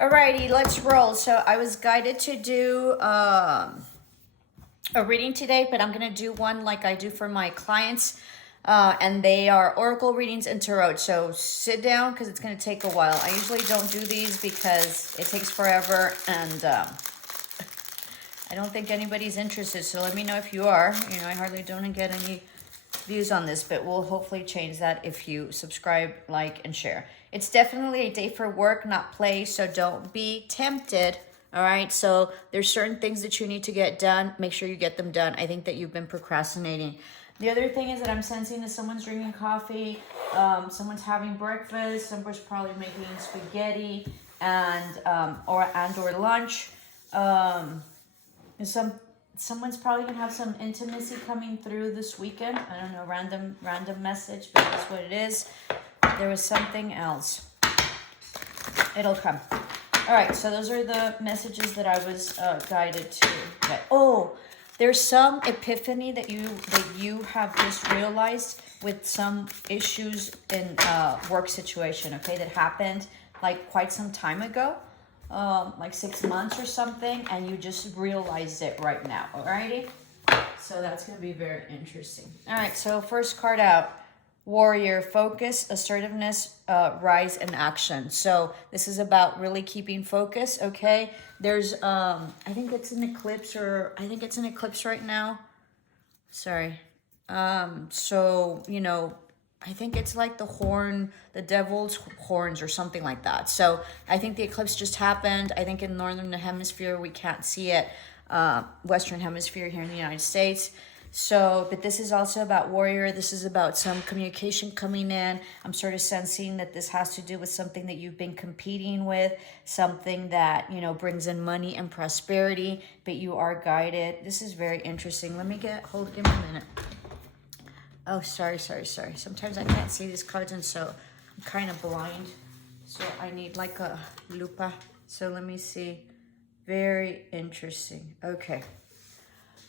Alrighty, let's roll. So I was guided to do a reading today, but I'm going to do one like I do for my clients. And they are oracle readings and tarot. So sit down because it's going to take a while. I usually don't do these because it takes forever and I don't think anybody's interested. So let me know if you are. You know, I hardly don't get any views on this, but we'll hopefully change that if you subscribe, like, and share. It's definitely a day for work, not play, so don't be tempted. All right, so there's certain things that you need to get done. Make sure you get them done. I think that you've been procrastinating. The other thing is that I'm sensing that someone's drinking coffee, someone's having breakfast, someone's probably making spaghetti and or lunch. Someone's probably gonna have some intimacy coming through this weekend. I don't know, random message, but that's what it is. There was something else. It'll come. All right, so those are the messages that I was guided to get. Oh, there's some epiphany that you have just realized with some issues in work situation, okay, that happened like quite some time ago. Like 6 months or something, and you just realized it right now. Alrighty, so that's going to be very interesting. All right, so first card out, warrior, focus, assertiveness, rise and action. So this is about really keeping focus. Okay, there's I think it's an eclipse, or I think it's an eclipse right now. Sorry. So you know, I think it's like the devil's horns or something like that. So I think the eclipse just happened. I think in Northern Hemisphere, we can't see it. Western Hemisphere here in the United States. So, but this is also about warrior. This is about some communication coming in. I'm sort of sensing that this has to do with something that you've been competing with, something that, you know, brings in money and prosperity, but you are guided. This is very interesting. Let me give me a minute. Oh, sorry. Sometimes I can't see these cards, and so I'm kind of blind. So I need like a lupa. So let me see. Very interesting. Okay.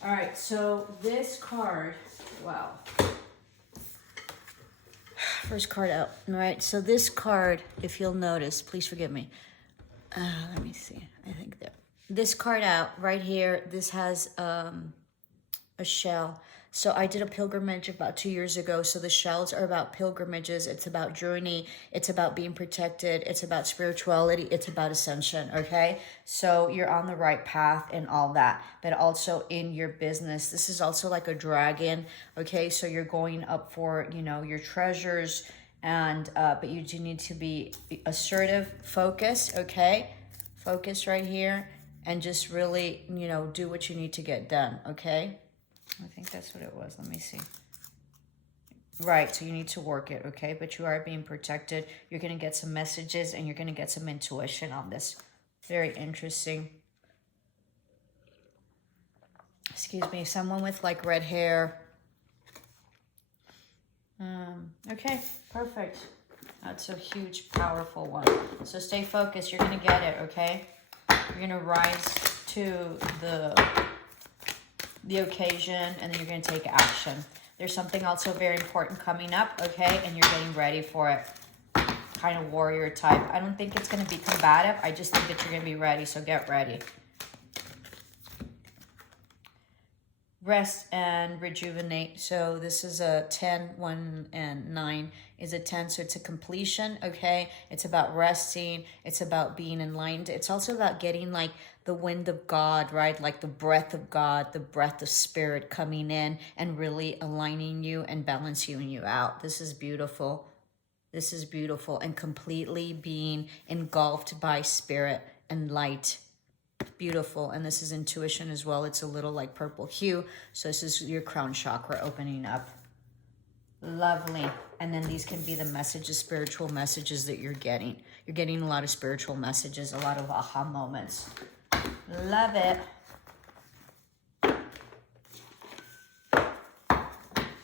All right, so this card, wow. First card out. All right, so this card, if you'll notice, please forgive me. Let me see. I think there. This card out right here, this has a shell. So I did a pilgrimage about 2 years ago. So the shells are about pilgrimages. It's about journey. It's about being protected. It's about spirituality. It's about ascension. Okay. So you're on the right path and all that, but also in your business. This is also like a dragon. Okay. So you're going up for, you know, your treasures, and, but you do need to be assertive, focus. Okay. Focus right here and just really, you know, do what you need to get done. Okay. I think that's what it was. Let me see. Right, so you need to work it, okay? But you are being protected. You're going to get some messages, and you're going to get some intuition on this. Very interesting. Excuse me, someone with like red hair. Okay, perfect. That's a huge, powerful one. So stay focused. You're going to get it, okay? You're going to rise to the occasion, and then you're going to take action. There's something also very important coming up, okay? And you're getting ready for it. Kind of warrior type. I don't think it's going to be combative. I just think that you're going to be ready, so get ready. Rest and rejuvenate. So this is a 10, 1, and 9 is a 10. So it's a completion, okay? It's about resting. It's about being enlightened. It's also about getting like the wind of God, right? Like the breath of God, the breath of spirit coming in and really aligning you and balancing you out. This is beautiful. This is beautiful, and completely being engulfed by spirit and light. Beautiful. And this is intuition as well. It's a little like purple hue. So this is your crown chakra opening up. Lovely. And then these can be the messages, spiritual messages that you're getting. You're getting a lot of spiritual messages, a lot of aha moments. Love it.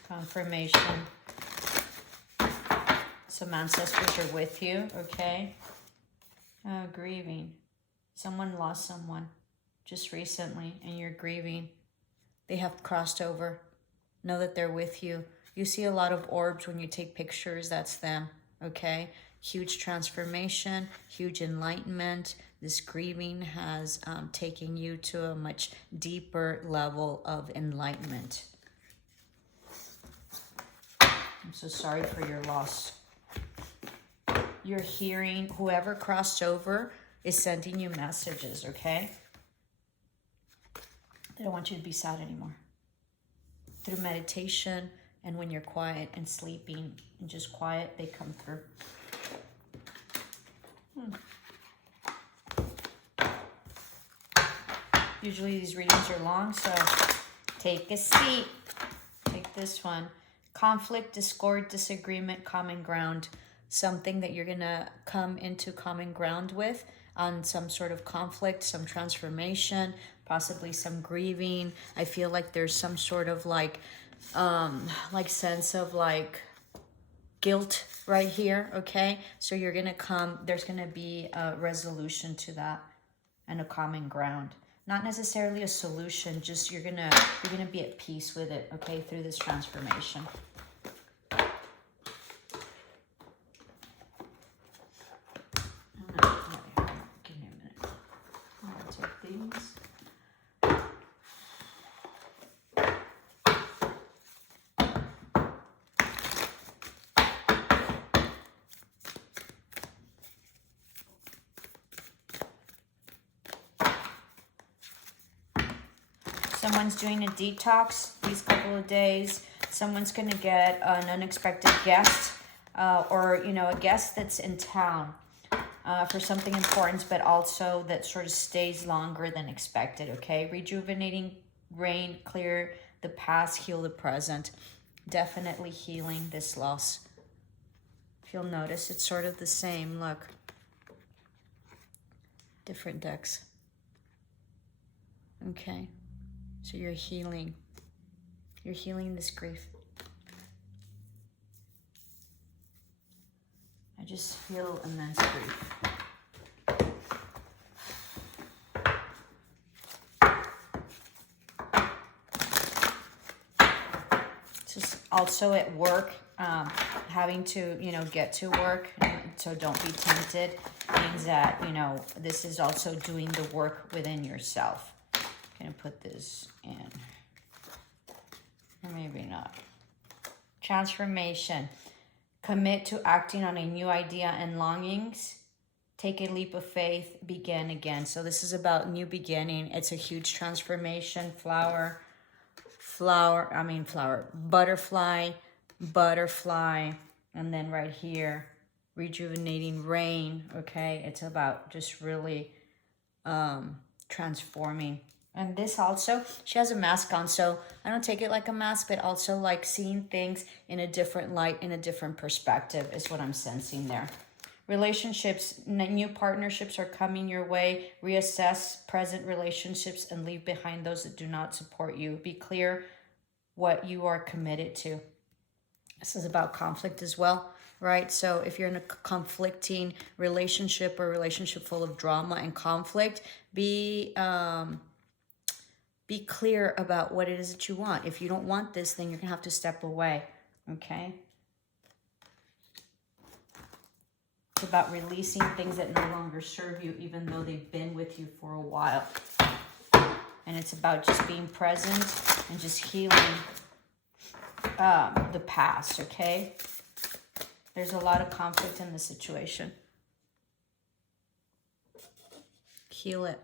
Confirmation. Some ancestors are with you, okay? Oh, grieving. Someone lost someone just recently, and you're grieving. They have crossed over. Know that they're with you. You see a lot of orbs when you take pictures. That's them, okay? Huge transformation, huge enlightenment, This grieving has taken you to a much deeper level of enlightenment. I'm so sorry for your loss. You're hearing, whoever crossed over is sending you messages, okay? They don't want you to be sad anymore. Through meditation and when you're quiet and sleeping and just quiet, they come through. Usually these readings are long, so take a seat. Take this one. Conflict, discord, disagreement, common ground. Something that you're going to come into common ground with on some sort of conflict, some transformation, possibly some grieving. I feel like there's some sort of like sense of like guilt right here, okay? So you're going to come, there's going to be a resolution to that and a common ground. Not necessarily a solution, just you're gonna be at peace with it, okay, through this transformation. Give me a minute. I'm gonna take these. Someone's doing a detox these couple of days. Someone's going to get an unexpected guest or, you know, a guest that's in town for something important, but also that sort of stays longer than expected, okay? Rejuvenating rain, clear the past, heal the present. Definitely healing this loss. If you'll notice, it's sort of the same. Look. Different decks. Okay. So you're healing. You're healing this grief. I just feel immense grief. Just also at work, having to, you know, get to work. So don't be tempted. Means that, you know, this is also doing the work within yourself. Gonna put this in, or maybe not. Transformation. Commit to acting on a new idea and longings. Take a leap of faith. Begin again. So this is about new beginning. It's a huge transformation. Butterfly, and then right here, rejuvenating rain. Okay, it's about just really transforming. And this also, she has a mask on, so I don't take it like a mask, but also like seeing things in a different light, in a different perspective is what I'm sensing there. Relationships, new partnerships are coming your way. Reassess present relationships and leave behind those that do not support you. Be clear what you are committed to. This is about conflict as well, right? So if you're in a conflicting relationship or relationship full of drama and conflict, be clear about what it is that you want. If you don't want this, then you're going to have to step away, okay? It's about releasing things that no longer serve you, even though they've been with you for a while. And it's about just being present and just healing the past, okay? There's a lot of conflict in the situation. Heal it.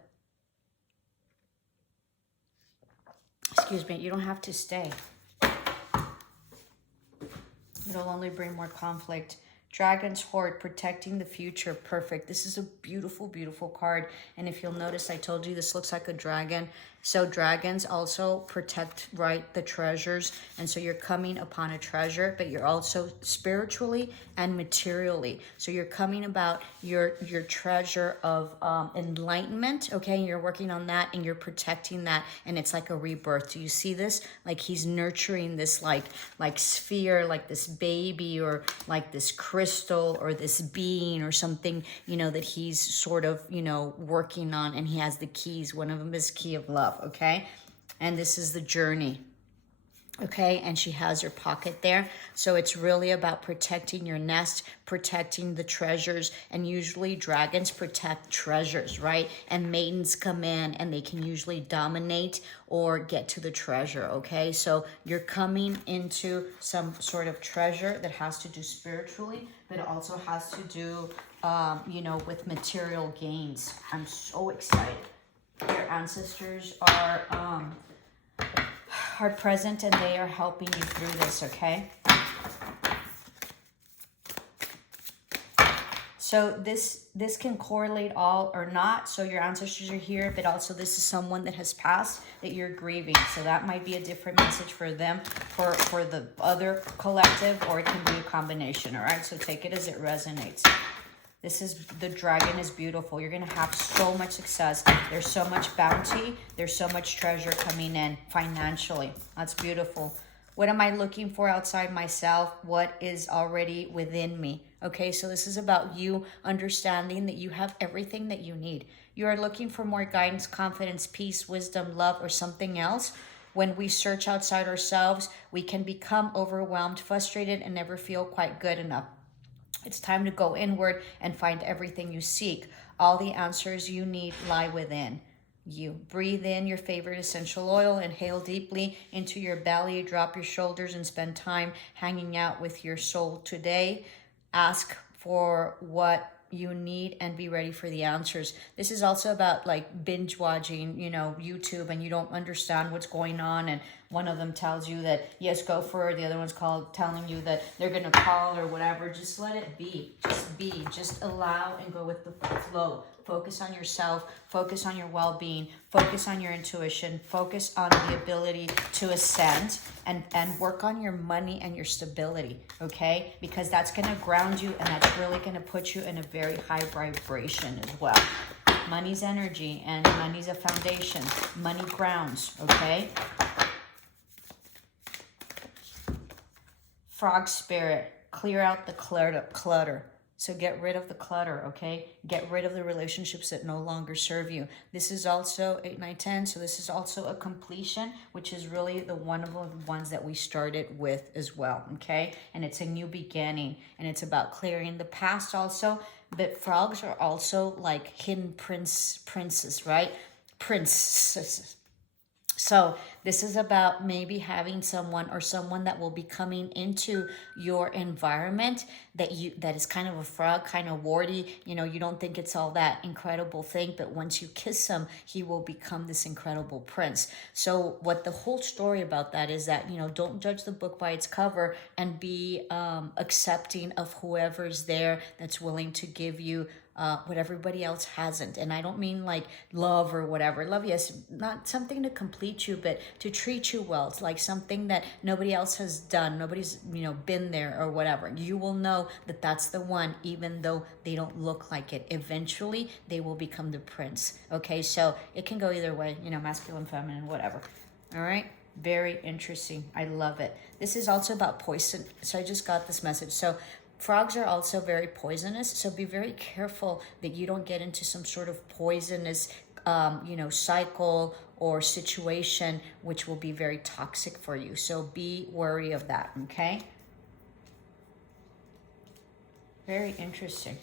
Excuse me, you don't have to stay. It'll only bring more conflict. Dragon's Hoard, protecting the future. Perfect. This is a beautiful, beautiful card. And if you'll notice, I told you this looks like a dragon. So dragons also protect, right, the treasures. And so you're coming upon a treasure, but you're also spiritually and materially. So you're coming about your treasure of enlightenment, okay? And you're working on that and you're protecting that. And it's like a rebirth. Do you see this? Like he's nurturing this like sphere, like this baby or like this crystal or this being or something, you know, that he's sort of, you know, working on. And he has the keys. One of them is key of love. Okay, and this is the journey. Okay, and she has her pocket there. So it's really about protecting your nest, protecting the treasures, and usually dragons protect treasures, right? And maidens come in and they can usually dominate or get to the treasure, okay? So you're coming into some sort of treasure that has to do spiritually, but it also has to do, you know, with material gains. I'm so excited. Your ancestors are present and they are helping you through this, okay? So this can correlate all or not. So your ancestors are here, but also this is someone that has passed that you're grieving. So that might be a different message for them, for the other collective, or it can be a combination, all right? So take it as it resonates. This is, the dragon is beautiful. You're going to have so much success. There's so much bounty. There's so much treasure coming in financially. That's beautiful. What am I looking for outside myself? What is already within me? Okay, so this is about you understanding that you have everything that you need. You are looking for more guidance, confidence, peace, wisdom, love, or something else. When we search outside ourselves, we can become overwhelmed, frustrated, and never feel quite good enough. It's time to go inward and find everything you seek. All the answers you need lie within you. Breathe in your favorite essential oil, inhale deeply into your belly, drop your shoulders, and spend time hanging out with your soul today. Ask for what you need and be ready for the answers. This is also about like binge watching, you know, YouTube, and you don't understand what's going on, and one of them tells you that yes, go for it, the other one's telling you that they're gonna call or whatever. Just let it be. Just allow and go with the flow. Focus on yourself, focus on your well-being, focus on your intuition, focus on the ability to ascend, and work on your money and your stability, okay? Because that's gonna ground you, and that's really gonna put you in a very high vibration as well. Money's energy, and money's a foundation. Money grounds, okay? Frog spirit, clear out the clutter. So get rid of the clutter, okay? Get rid of the relationships that no longer serve you. This is also 8, 9, 10. So this is also a completion, which is really the one of the ones that we started with as well, okay? And it's a new beginning, and it's about clearing the past also. But frogs are also like hidden princes, right? Princesses. So this is about maybe having someone or someone that will be coming into your environment that is kind of a frog, kind of warty. You know, you don't think it's all that incredible thing, but once you kiss him, he will become this incredible prince. So what the whole story about that is that, you know, don't judge the book by its cover, and be accepting of whoever's there that's willing to give you what everybody else hasn't. And I don't mean like love or whatever. Love, yes, not something to complete you, but to treat you well. It's like something that nobody else has done. Nobody's, you know, been there or whatever. You will know that that's the one, even though they don't look like it. Eventually, they will become the prince. Okay, so it can go either way, you know, masculine, feminine, whatever. All right. Very interesting. I love it. This is also about poison. So I just got this message. So frogs are also very poisonous, so be very careful that you don't get into some sort of poisonous, you know, cycle or situation, which will be very toxic for you. So be wary of that, okay? Very interesting.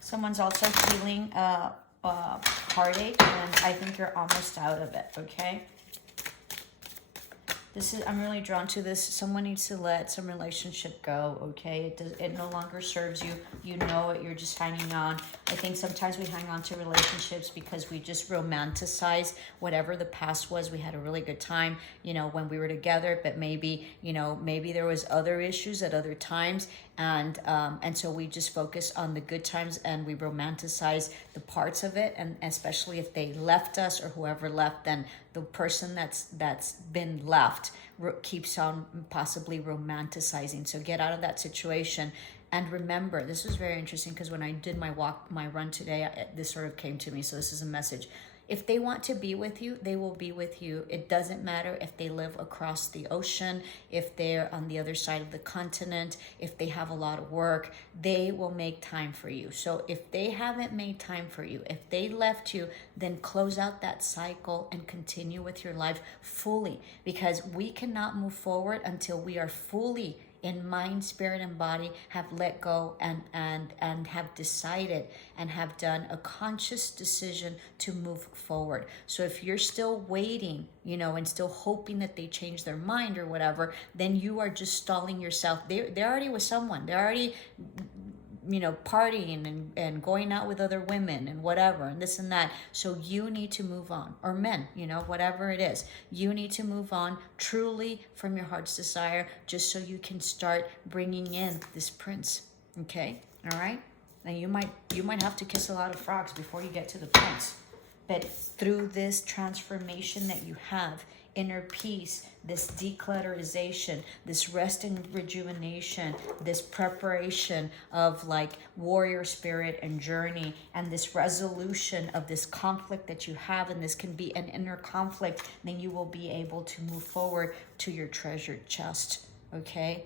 Someone's also feeling heartache, and I think you're almost out of it, okay? I'm really drawn to this. Someone needs to let some relationship go, okay? It no longer serves you. You know it. You're just hanging on. I think sometimes we hang on to relationships because we just romanticize whatever the past was. We had a really good time, you know, when we were together, but maybe, you know, maybe there was other issues at other times, and so we just focus on the good times, and we romanticize the parts of it. And especially if they left us, or whoever left, then the person that's been left keeps on possibly romanticizing. So get out of that situation. And remember, this was very interesting, because when I did my run today, this sort of came to me. So this is a message. If they want to be with you, they will be with you. It doesn't matter if they live across the ocean, if they're on the other side of the continent, if they have a lot of work, they will make time for you. So if they haven't made time for you, if they left you, then close out that cycle and continue with your life fully, because we cannot move forward until we are fully in mind, spirit, and body, have let go and have decided and have done a conscious decision to move forward. So if you're still waiting, you know, and still hoping that they change their mind or whatever, then you are just stalling yourself. They're already with someone. They're already, you know, partying and going out with other women and whatever and this and that. So you need to move on, or men, you know, whatever it is, you need to move on truly from your heart's desire, just so you can start bringing in this prince. Okay, all right. Now you might have to kiss a lot of frogs before you get to the prince, but through this transformation that you have, inner peace, this declutterization, this rest and rejuvenation, this preparation of like warrior spirit and journey, and this resolution of this conflict that you have, and this can be an inner conflict, then you will be able to move forward to your treasured chest, okay?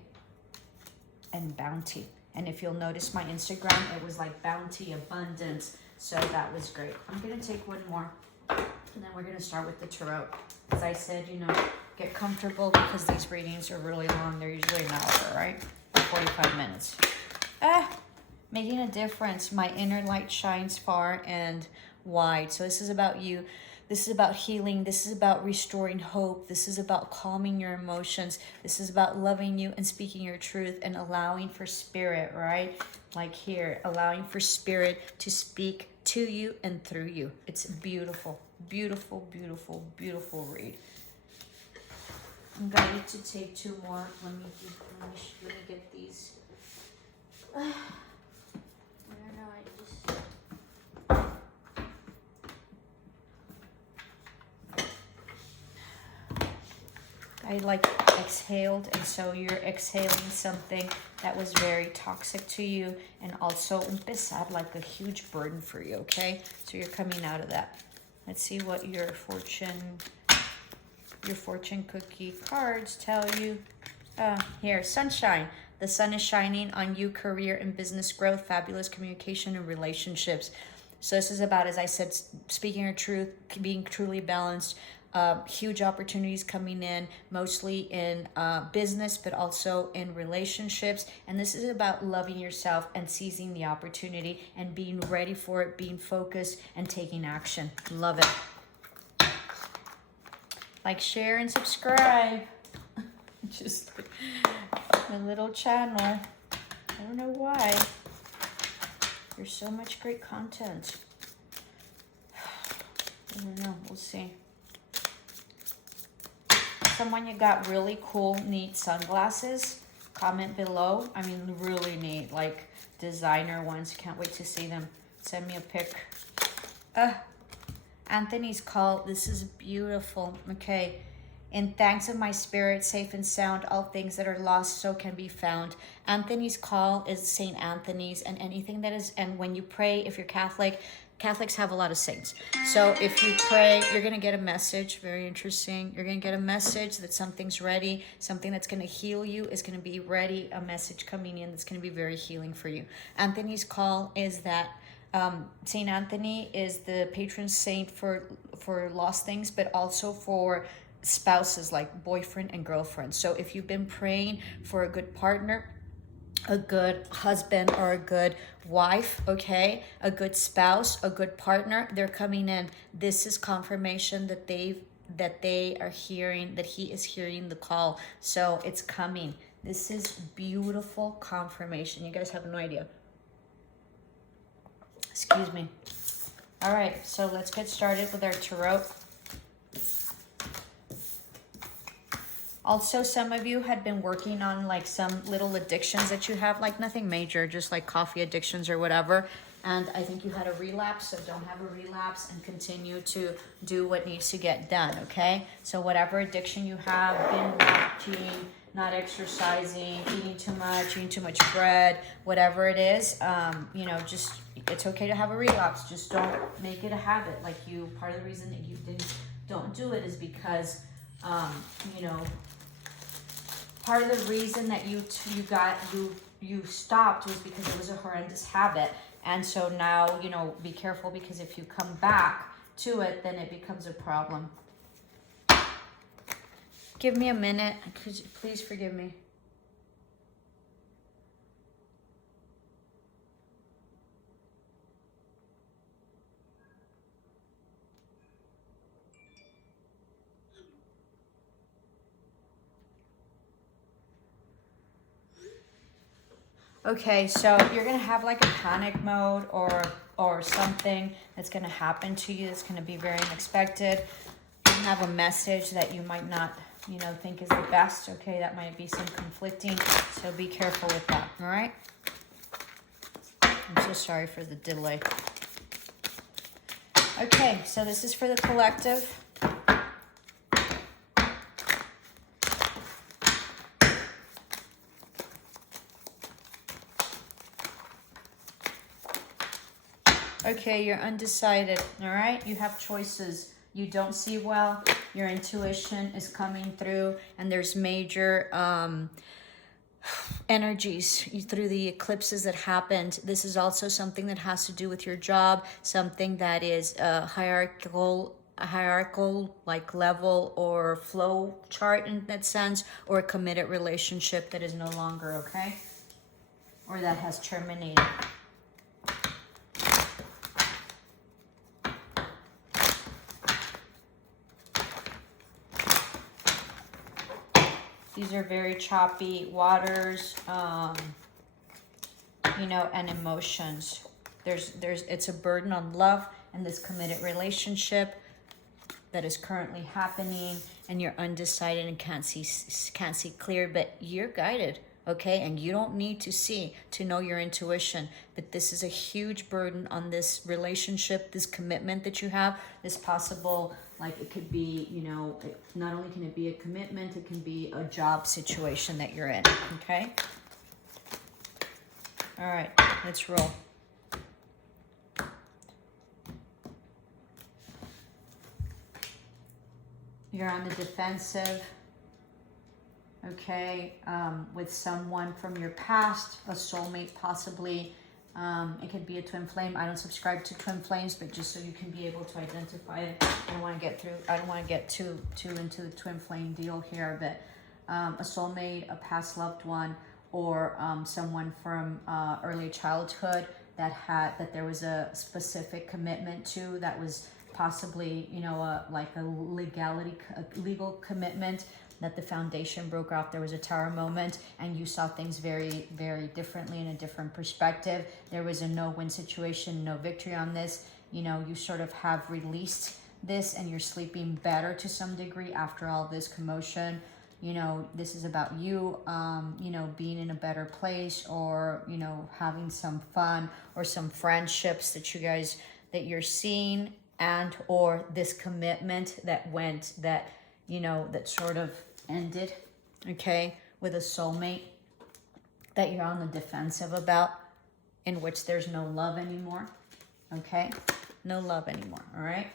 And bounty. And if you'll notice my Instagram, it was like bounty, abundance. So that was great. I'm gonna take one more, and then we're gonna start with the tarot. As I said, you know, get comfortable, because these readings are really long. They're usually an hour, right? 45 minutes. Making a difference. My inner light shines far and wide. So this is about you. This is about healing. This is about restoring hope. This is about calming your emotions. This is about loving you and speaking your truth and allowing for spirit, right? Like here, allowing for spirit to speak to you and through you. It's beautiful, beautiful, beautiful, beautiful read. I'm going to take two more. Let me get these. I don't know. I like exhaled, and so you're exhaling something that was very toxic to you, and also un pesar, like a huge burden for you, okay? So you're coming out of that. Let's see what your fortune cookie cards tell you. Here, sunshine. The sun is shining on you, career and business growth, fabulous communication and relationships. So this is about, as I said, speaking your truth, being truly balanced, huge opportunities coming in, mostly in business, but also in relationships. And this is about loving yourself and seizing the opportunity and being ready for it, being focused and taking action. Love it. Like, share, and subscribe. Just a little channel. I don't know why. There's so much great content. I don't know. We'll see. Someone, you got really cool, neat sunglasses? Comment below. I mean, really neat, like designer ones. Can't wait to see them. Send me a pic. Anthony's call. This is beautiful. Okay. In thanks of my spirit, safe and sound, all things that are lost so can be found. Anthony's call is Saint Anthony's, and anything that is, and when you pray, if you're Catholic, Catholics have a lot of saints. So if you pray, you're going to get a message. Very interesting. You're going to get a message that something's ready. Something that's going to heal you is going to be ready. A message coming in that's going to be very healing for you. Anthony's call is that Saint Anthony is the patron saint for lost things, but also for spouses, like boyfriend and girlfriend. So if you've been praying for a good partner, a good husband, or a good wife, okay, a good spouse, a good partner, they're coming in. This is confirmation that they are hearing, that he is hearing the call. So it's coming. This is beautiful confirmation. You guys have no idea. Excuse me. All right, so let's get started with our tarot. Also, some of you had been working on like some little addictions that you have, like nothing major, just like coffee addictions or whatever. And I think you had a relapse, so don't have a relapse and continue to do what needs to get done, okay? So whatever addiction you have, been watching, not exercising, eating too much bread, whatever it is, you know, just, it's okay to have a relapse. Just don't make it a habit. Like part of the reason that you don't do it is because, you know, part of the reason that you stopped was because it was a horrendous habit. And so now, you know, be careful, because if you come back to it, then it becomes a problem. Give me a minute. Could you please forgive me? Okay, so you're gonna have like a panic mode or something that's gonna happen to you that's gonna be very unexpected. You have a message that you might not, you know, think is the best. Okay, that might be some conflicting, so be careful with that. All right. I'm so sorry for the delay. Okay, so this is for the collective. Okay, you're undecided, all right? You have choices. You don't see well. Your intuition is coming through, and there's major energies through the eclipses that happened. This is also something that has to do with your job, something that is hierarchical like level or flow chart in that sense, or a committed relationship that is no longer okay, or that has terminated. These are very choppy waters, you know, and emotions. It's a burden on love and this committed relationship that is currently happening, and you're undecided and can't see clear, but you're guided, okay? And you don't need to know your intuition, but this is a huge burden on this relationship, this commitment that you have, this possible, like it could be, you know, not only can it be a commitment, it can be a job situation that you're in, okay? All right, let's roll. You're on the defensive, okay, with someone from your past, a soulmate possibly. It could be a twin flame. I don't subscribe to twin flames, but just so you can be able to identify it. I don't want to get too into the twin flame deal here, but a soulmate, a past loved one, or someone from early childhood that there was a specific commitment to, that was possibly, you know, like a legal commitment, that the foundation broke off. There was a tower moment, and you saw things very, very differently in a different perspective. There was a no-win situation, no victory on this. You know, you sort of have released this, and you're sleeping better to some degree after all this commotion. You know, this is about you, you know, being in a better place, or, you know, having some fun, or some friendships that you're seeing, and or this commitment that you know, that sort of ended, okay, with a soulmate that you're on the defensive about, in which there's no love anymore, okay? No love anymore, all right?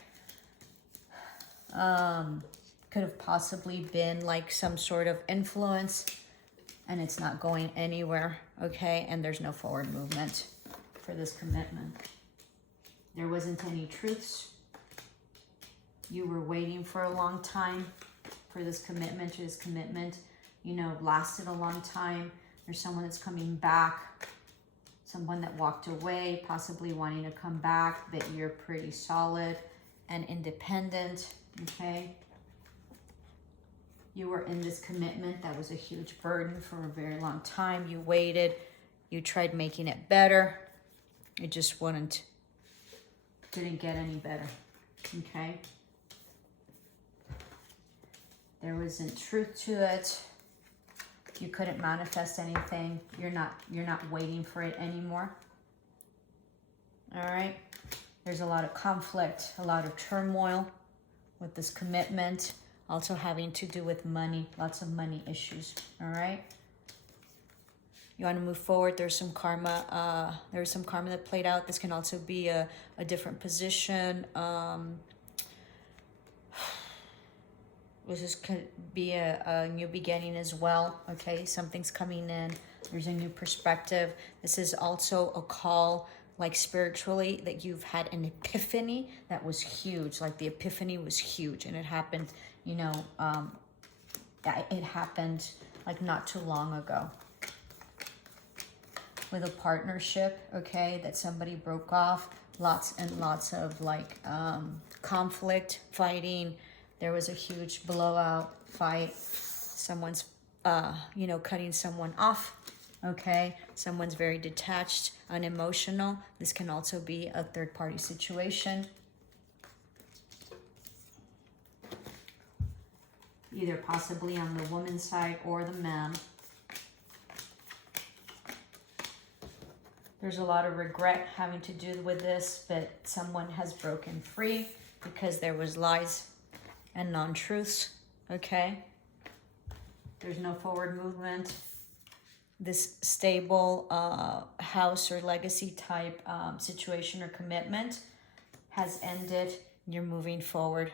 Could have possibly been like some sort of influence, and it's not going anywhere, okay? And there's no forward movement for this commitment. There wasn't any truths. You were waiting for a long time for this commitment, or this commitment, you know, lasted a long time. There's someone that's coming back, someone that walked away, possibly wanting to come back, but you're pretty solid and independent, okay? You were in this commitment that was a huge burden for a very long time. You waited, you tried making it better. It just didn't get any better, okay? There wasn't truth to it. You couldn't manifest anything. You're not waiting for it anymore. All right? There's a lot of conflict, a lot of turmoil with this commitment, Also having to do with money, lots of money issues, all right? You want to move forward. There's some karma. There's some karma that played out. This can also be a different position. This could be a new beginning as well. Okay, something's coming in. There's a new perspective. This is also a call, like spiritually, that you've had an epiphany that was huge. Like the epiphany was huge, and it happened, you know, it happened like not too long ago. With a partnership, okay, that somebody broke off, lots and lots of like conflict, fighting. There was a huge blowout fight. Someone's, you know, cutting someone off, okay? Someone's very detached, unemotional. This can also be a third-party situation. Either possibly on the woman's side or the man. There's a lot of regret having to do with this, but someone has broken free because there was lies and non-truths, okay? There's no forward movement. This stable house or legacy type situation or commitment has ended. You're moving forward.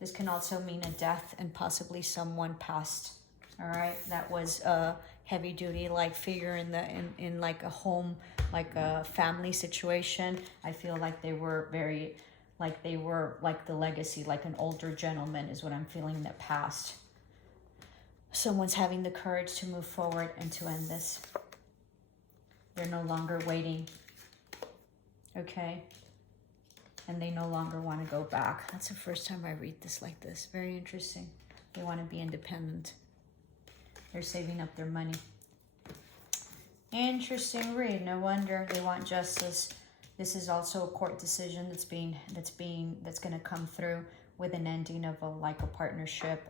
This can also mean a death and possibly someone passed, all right? That was a heavy duty like figure in like a home, like a family situation. I feel like they were very, like they were like the legacy, like an older gentleman is what I'm feeling that passed. Someone's having the courage to move forward and to end this. They're no longer waiting, okay? And they no longer want to go back. That's the first time I read this like this. Very interesting. They want to be independent. They're saving up their money. Interesting read. No wonder they want justice. This is also a court decision that's going to come through with an ending of a partnership.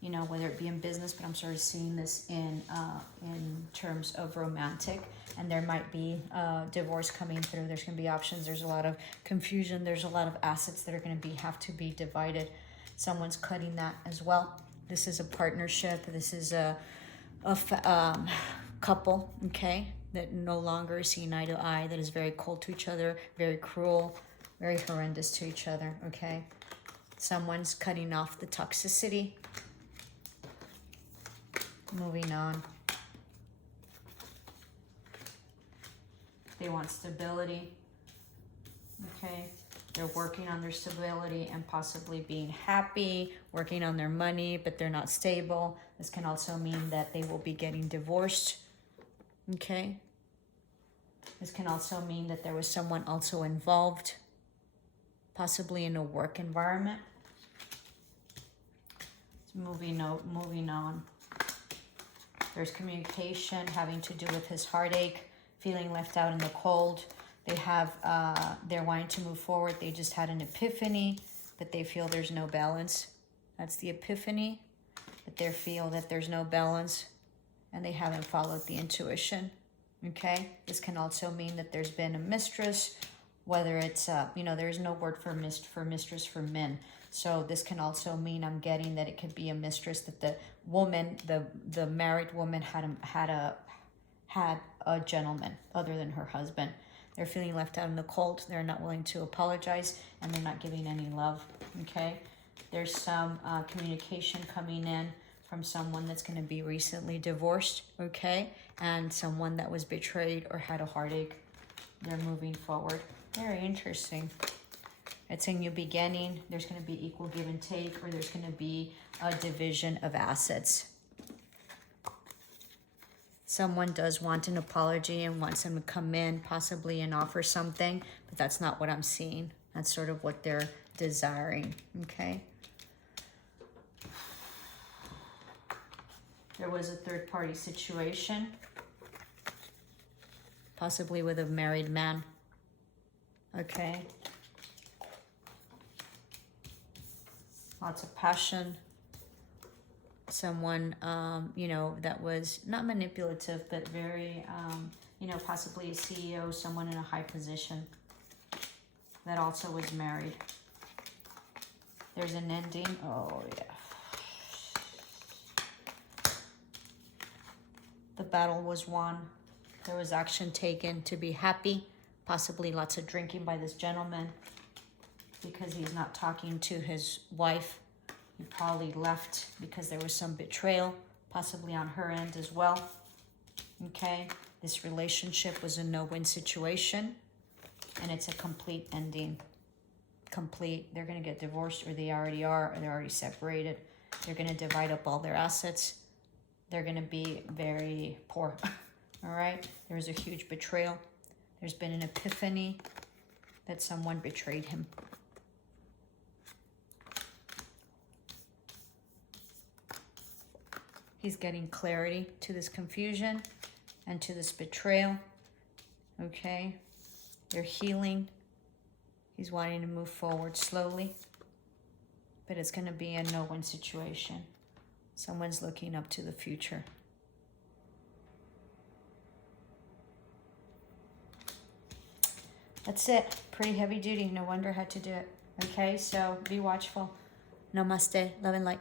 You know, whether it be in business, but I'm sort of seeing this in terms of romantic, and there might be divorce coming through. There's going to be options. There's a lot of confusion. There's a lot of assets that are going to have to be divided. Someone's cutting that as well. This is a partnership. This is a couple, okay, that no longer is seeing eye to eye, that is very cold to each other, very cruel, very horrendous to each other, okay? Someone's cutting off the toxicity. Moving on. They want stability, okay? They're working on their stability and possibly being happy, working on their money, but they're not stable. This can also mean that they will be getting divorced, okay? This can also mean that there was someone also involved, possibly in a work environment. Moving on. There's communication having to do with his heartache, feeling left out in the cold. They have, they're wanting to move forward. They just had an epiphany, but they feel there's no balance. That's the epiphany, but they feel that there's no balance and they haven't followed the intuition, okay? This can also mean that there's been a mistress, whether it's, you know, there's no word for mistress for men. So this can also mean, I'm getting that it could be a mistress, that the woman, the married woman had a gentleman other than her husband. They're feeling left out in the cold. They're not willing to apologize, and they're not giving any love, okay? There's some communication coming in from someone that's going to be recently divorced, okay? And someone that was betrayed or had a heartache. They're moving forward. Very interesting. It's a new beginning. There's going to be equal give and take, or there's going to be a division of assets. Someone does want an apology and wants them to come in, possibly, and offer something, but that's not what I'm seeing. That's sort of what they're desiring, okay? There was a third-party situation, possibly with a married man, okay? Lots of passion. Someone, you know, that was not manipulative, but very, you know, possibly a CEO, someone in a high position that also was married. There's an ending. Oh, yeah. The battle was won. There was action taken to be happy. Possibly lots of drinking by this gentleman because he's not talking to his wife. He probably left because there was some betrayal, possibly on her end as well. Okay, this relationship was a no-win situation, and it's a complete ending. Complete. They're going to get divorced, or they already are, or they're already separated. They're going to divide up all their assets. They're going to be very poor. All right? There's a huge betrayal. There's been an epiphany that someone betrayed him. He's getting clarity to this confusion and to this betrayal. Okay? They're healing. He's wanting to move forward slowly. But it's going to be a no-win situation. Someone's looking up to the future. That's it. Pretty heavy duty. No wonder I had to do it. Okay? So be watchful. Namaste. Love and light.